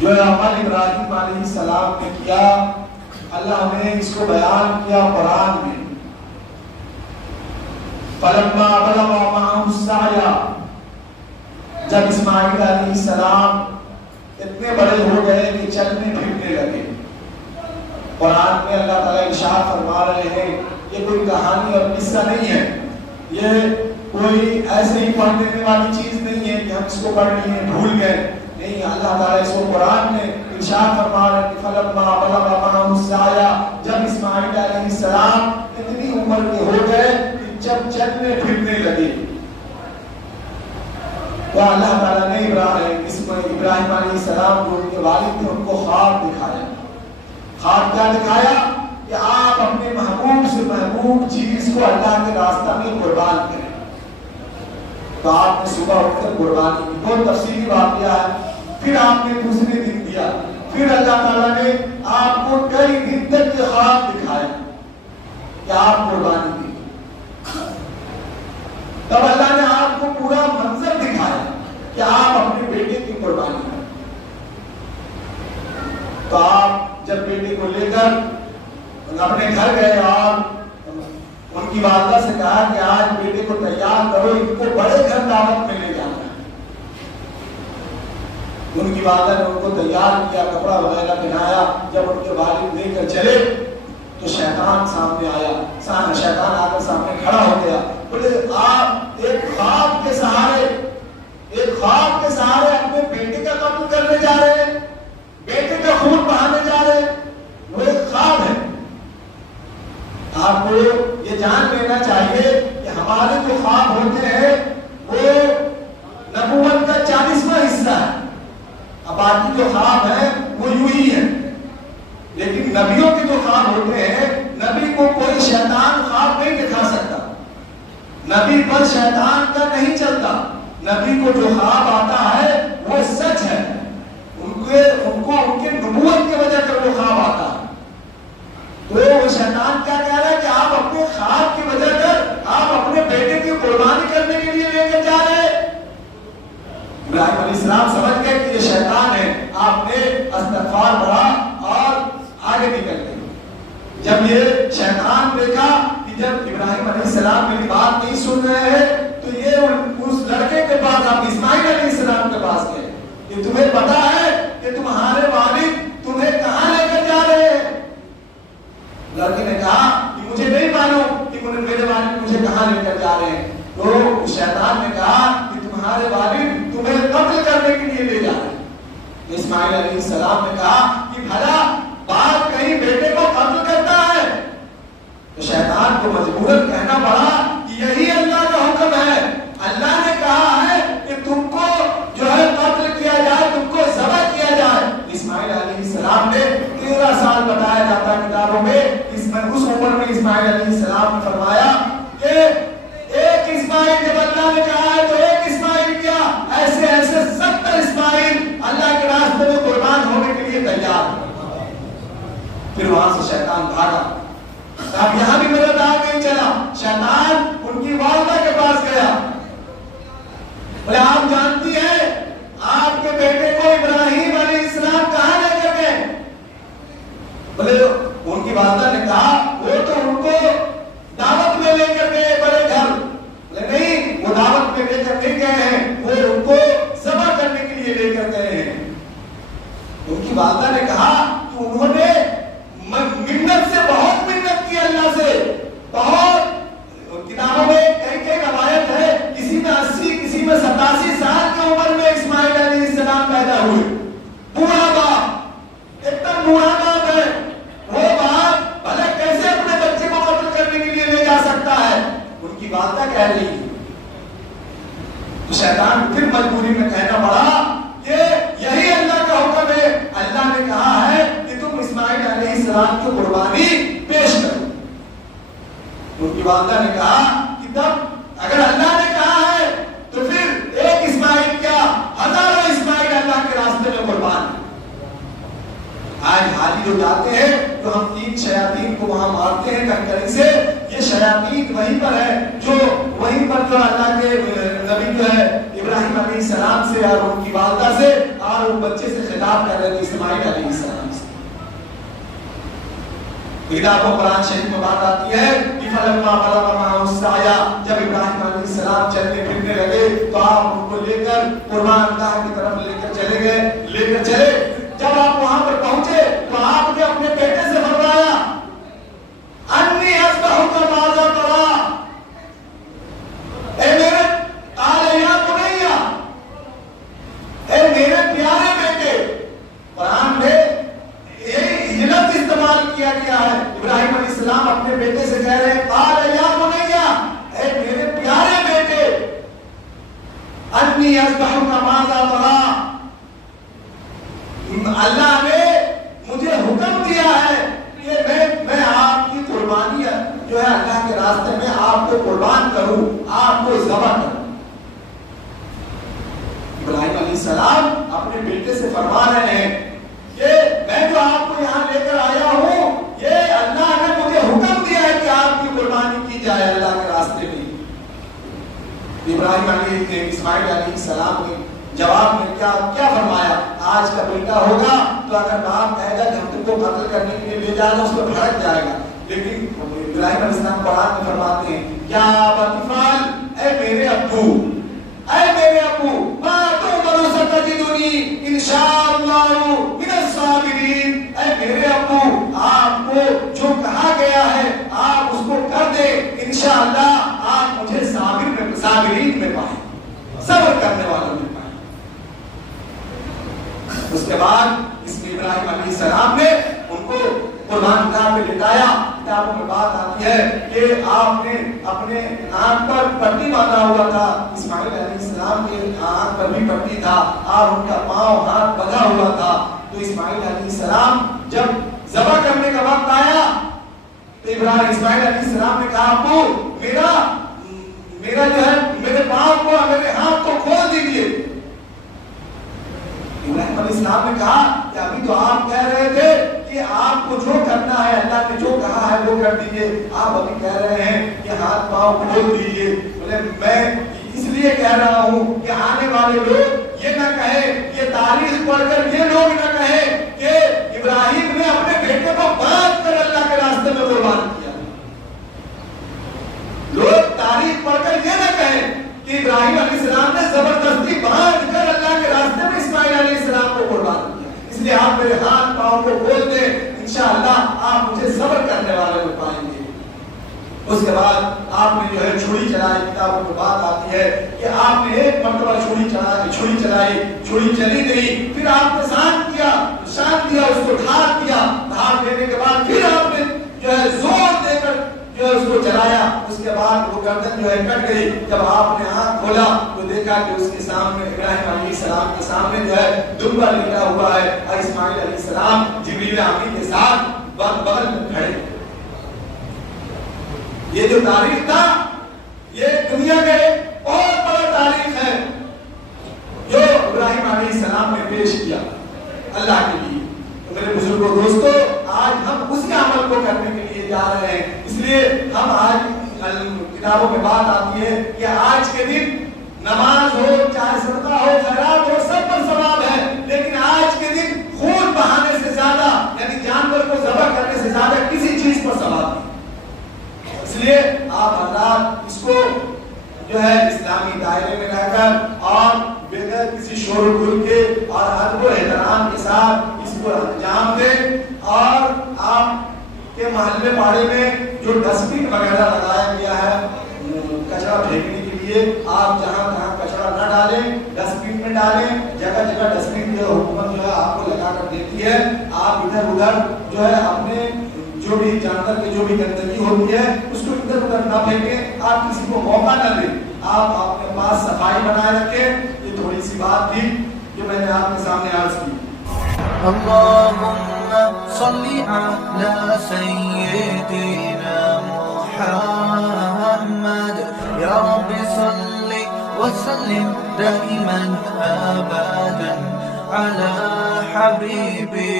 جو عمل ابراہیم علیہ السلام نے کیا، اللہ نے اس کو بیان کیا قرآن میں. فلما بلغ معه السعي، جب اسماعیل علیہ السلام اتنے بڑے ہو گئے کہ چلنے پھرنے لگے. قرآن میں اللہ تعالیٰ ارشاد فرما رہے ہیں یہ کوئی کہانی اور قصہ نہیں ہے، یہ کوئی ایسے ہی پڑھ دینے والی چیز نہیں ہے کہ ہم اس کو پڑھ لیے بھول گئے. نہیں، اللہ تعالیٰ اس کو قرآن میں ارشاد فرما رہے ہیں کہ فلما بلغ معه السعي، جب اسماعیل علیہ السلام اتنی عمر کے ہو گئے کہ جب چلنے پھرنے لگے تو اللہ تعالیٰ نے ابراہیم علیہ السلام کو، ان کے والد نے ان کو خواب دکھایا. خواب کیا دکھایا؟ کہ آپ اپنے محبوب سے محبوب چیز کو اللہ کے راستہ میں قربان کریں. تو آپ نے صبح اٹھ کر قربانی کی، بہت تفصیلی واقعہ ہے. پھر آپ نے دوسرے دن دیا، پھر اللہ تعالیٰ نے آپ کو کئی دن تک کے خواب دکھایا کہ آپ قربانی کی. تب اللہ نے آپ کو پورا منظر دکھایا کہ آپ اپنے بیٹے کی قربانی کریں. تو آپ جب بیٹے کو لے کر اپنے گھر گئے اور ان کی والدہ سے کہا کہ آج بیٹے کو تیار کرو، ان کو بڑے گھر دعوت میں لے جانا ہے. ان کی والدہ نے ان کو تیار کیا، کپڑا وغیرہ پہنایا. جب ان کے والد لے کر چلے تو شیطان سامنے آیا. شیطان آ کر سامنے کھڑا ہو گیا. بولے آپ ایک خواب کے سہارے اپنے بیٹے کا قتل کرنے جا رہے ہیں، بیٹے کا خون بہانے جا رہے ہیں. وہ ایک خواب ہے. آپ کو یہ جان لینا چاہیے کہ ہمارے جو خواب ہوتے ہیں وہ نبوت کا 40واں حصہ ہے. اب باقی جو خواب ہیں وہ یوں ہی ہے، لیکن نبیوں کے جو خواب ہوتے ہیں، نبی کو کوئی شیطان خواب نہیں دکھا سکتا. نبی پر شیطان کا نہیں چلتا. نبی کو جو خواب آتا ہے وہ سچ ہے. ان کو ان کے نبوت کی وجہ سے وہ خواب آتا ہے. تو وہ شیطان کیا کہہ رہا ہے کہ آپ اپنے خواب کی وجہ کر آپ اپنے بیٹے کی قربانی کرنے کے لیے لے کر جا رہے ہیں. ابراہیم علیہ السلام سمجھ گئے کہ یہ شیطان ہے. آپ نے استغفار پڑھا اور آگے نکل گئے. جب یہ شیطان دیکھا کہ جب ابراہیم علیہ السلام میری بات نہیں سن رہے ہیں تو یہ اس لڑکے کے پاس، آپ اسماعیل علیہ السلام کے پاس گئے کہ تمہیں پتا ہے کہ تمہارے والد تمہیں کہاں لے کر جا رہے ہیں؟ لڑکے نے کہا کہ مجھے نہیں معلوم کہ میرے والد مجھے کہاں لے کر جا رہے ہیں. تو شیطان نے کہا کہ تمہارے والد تمہیں قتل کرنے کے لیے لے جا رہے ہیں. اسماعیل علیہ السلام نے کہا کہ بھلا باپ کہیں بیٹے کو قتل کرتا ہے؟ تو شیطان کو مجبوراً کہنا پڑا کہ یہی اللہ کا حکم ہے. اللہ نے کہا ہے کہ تم کو جو ہے قتل کیا جائے، تم کو ذبح کیا جائے. اسماعیل علیہ السلام نے 13 سال بتایا جاتا ہے کتابوں میں. اس عمر میں اسماعیل علیہ السلام نے فرمایا کہ ایک اسماعیل جب اللہ نے کہا ہے تو ایک اسماعیل کیا، ایسے 70 اسماعیل اللہ کے راستے میں قربان ہونے کے لیے تیار. پھر وہاں سے شیطان بھاگا. اب یہاں بھی میرا داغ نہیں چلا. شیطان ان کی والدہ کے پاس گیا. بولے آپ جانتی ہیں آپ کے بیٹے کو ابراہیم علیہ السلام کہاں لے کر گئے؟ بولے ان کی والدہ نے کہا وہ تو ان کو دعوت میں لے کر گئے بڑے گھر. بولے نہیں، وہ دعوت میں لے کر نہیں گئے ہیں، وہ ان کو ذبح کرنے کے لیے لے کر گئے ہیں. ان کی والدہ نے کہا کہ انہوں نے منت سے بہت منت کی اللہ سے. بہت کتابوں میں کئی روایت ہے، کسی میں 80 کسی میں 87 سال کی عمر میں اسماعیل علیہ السلام پیدا ہوئے. بوڑھا باپ، ایک دم بوڑھا باپ ہے. وہ باپ بھلا کیسے اپنے بچے کو قتل کرنے کے لیے لے جا سکتا ہے؟ ان کی والدہ کہہ رہی ہے. تو شیطان پھر مجبوری میں کہنا پڑا کہ یہی اللہ کا حکم ہے. اللہ نے کہا ہے کہ تم اسماعیل علیہ السلام کی قربانی پیش کرو. ان کی والدہ نے کہا کہ تب اگر اللہ نے کہا ہے تو پھر ایک اسماعیل کیا، ہزاروں اسماعیل اللہ کے راستے میں قربان. آج حاجی جو جاتے ہیں تو ہم 3 شیاطین کو وہاں مارتے ہیں کنکری سے. یہ شیاطین وہیں پر ہے جو اللہ کے نبی جو ہے ابراہیم علیہ السلام سے اور ان کی والدہ سے اور وہ بچے سے خطاب کر رہے تھے اسماعیل علیہ السلام سے. کتاب و قرآن شریف میں بات آتی ہے کہ فلما بلغ معه السعي، جب ابراہیم علیہ السلام چلنے پھرنے لگے تو آپ ان کو لے کر قربان گاہ کی طرف لے کر چلے. جب آپ وہاں پر پہنچے تو آپ نے اپنے بیٹے سے فرمایا انی اذبحک ماذا ترى، اے میرے قال یا بنیا، اے میرے پیارے بیٹے. قرآن میں یہ لفظ استعمال کیا گیا ہے. ابراہیم علیہ السلام اپنے بیٹے سے کہہ رہے ہیں قال یا بنیا، اے میرے پیارے بیٹے، انی اذبحک ماذا ترى، اللہ نے مجھے حکم دیا ہے کہ میں آپ کی قربانی جو ہے اللہ کے راستے میں آپ کو قربان کروں، آپ کو ذبح کروں. ابراہیم علیہ السلام اپنے بیٹے سے فرما رہے ہیں کہ میں جو آپ کو یہاں لے کر آیا ہوں، یہ اللہ نے مجھے حکم دیا ہے کہ آپ کی قربانی کی جائے اللہ کے راستے میں. اسماعیل علیہ السلام نے جواب میں کیا فرمایا؟ آج کا بیٹا ہوگا تو اگر باپ کہے گا کہ ہم تم کو قتل کرنے کے لیے لے جائے گا، اس کو بھڑک جائے گا. لیکن ابراہیم علیہ السلام قرآن میں فرماتے ہیں یا بطفال، اے میرے ابو، ما تؤمر ستجدنی انشاءاللہ من الصابرین. اے میرے ابو، آپ کو جو کہا گیا ہے آپ اس کو کر دیں، انشاءاللہ آپ مجھے صابرین میں پائیں، صبر کرنے والوں میں پائیں. اس کے بعد اس میں ابراہیم علیہ السلام نے ان کو قربان گاہ میں لٹایا. کتابوں میں بات آتی ہے کہ آپ نے اپنے آنکھ پر پٹی باندھا ہوا تھا. اسماعیل علیہ السلام کے آنکھ پر بھی پٹی تھا اور ان کا پاؤں ہاتھ بندھا ہوا تھا. تو اسماعیل علیہ السلام جب ذبح کرنے کا وقت آیا تو اسماعیل علیہ السلام نے کہا ابو میرا جو ہے میرے پاؤں کو میرے ہاتھ کو کھول دیجیے. ابراہیم علیہ السلام نے کہا کہ ابھی تو آپ کہہ رہے تھے کہ آپ کو جو کرنا ہے اللہ نے جو کہا ہے وہ کر دیجیے، آپ ابھی کہہ رہے ہیں کہ ہاتھ پاؤں کھول دیجیے. میں اس لیے کہہ رہا ہوں کہ آنے والے لوگ یہ نہ کہیں، یہ تاریخ پڑھ کر یہ لوگ نہ کہیں کہ ابراہیم نے اپنے بیٹے کو باندھ کر اللہ کے راستے میں قربان کیا. لوگ تاریخ پڑھ کر یہ نہ کہیں کہ ابراہیم علیہ السلام نے زبردستی باندھ کر اللہ کے راستے میں اسماعیل علیہ السلام کو قربان کیا. اس لیے آپ میرے ہاتھ پاؤں کو کھول دیں، انشاءاللہ آپ مجھے صبر کرنے والے میں پائیں گے. اس کے بعد آپ نے جو ہے چھری چلائی. کتابوں میں بات آتی ہے کہ آپ نے ایک مرتبہ چھری چلائی، چھری چلی نہیں، پھر آپ نے شان دیا اس کو ڈھانپ دیا. ڈھانپ دینے کے بعد پھر آپ نے جو ہے زور دے کر جو ہے اس کو چلایا. اس کے بعد وہ گردن جو ہے کٹ گئی. جب آپ نے آنکھ کھولا تو دیکھا کہ اس کے سامنے ابراہیم علیہ السلام کے سامنے جو ہے دمبا لیٹا ہوا ہے اور اسماعیل علیہ السلام جبریل امین کے ساتھ بغل میں کھڑے. یہ جو تاریخ تھا یہ دنیا کا ایک بہت بڑا تاریخ ہے جو ابراہیم علیہ السلام نے پیش کیا اللہ کے لیے. تو میرے بزرگوں دوستو، آج ہم اسی عمل کو کرنے کے لیے جا رہے ہیں. اس لیے ہم آج کتابوں میں بات آتی ہے کہ آج کے دن نماز ہو، چاہے صدقہ ہو، خیرات ہو، سب پر ثواب ہے. لیکن آج کے دن خون بہانے سے زیادہ، یعنی جانور کو ذبح کرنے سے زیادہ کسی چیز پر ثواب نہیں. اس لیے آپ حضرات اس کو جو ہے اسلامی دائرے میں رہ کر اور بغیر کسی شور و گل کے اور ادب و احترام کے ساتھ اس کو انجام دیں. اور آپ کے محلے پاڑے میں جو ڈسٹ بن وغیرہ لگایا گیا ہے کچرا پھینکنے کے لیے، آپ جہاں جہاں کچرا نہ ڈالیں ڈسٹ بن میں ڈالیں. جگہ جگہ ڈسٹ بن جو حکومت جو ہے آپ کو لگا کر دیتی ہے. آپ ادھر ادھر جو ہے اپنے جو بھی جانور کی جو بھی گندگی ہوتی ہے اس کو ادھر ادھر نہ پھینکیں. آپ کسی کو موقع نہ دیں. آپ اپنے پاس صفائی بنائے رکھیں. یہ تھوڑی سی بات تھی جو میں نے آپ کے سامنے عرض کی. اللهم صل على سيدنا محمد يا رب صل وسلم دائما أبدا على حبيبي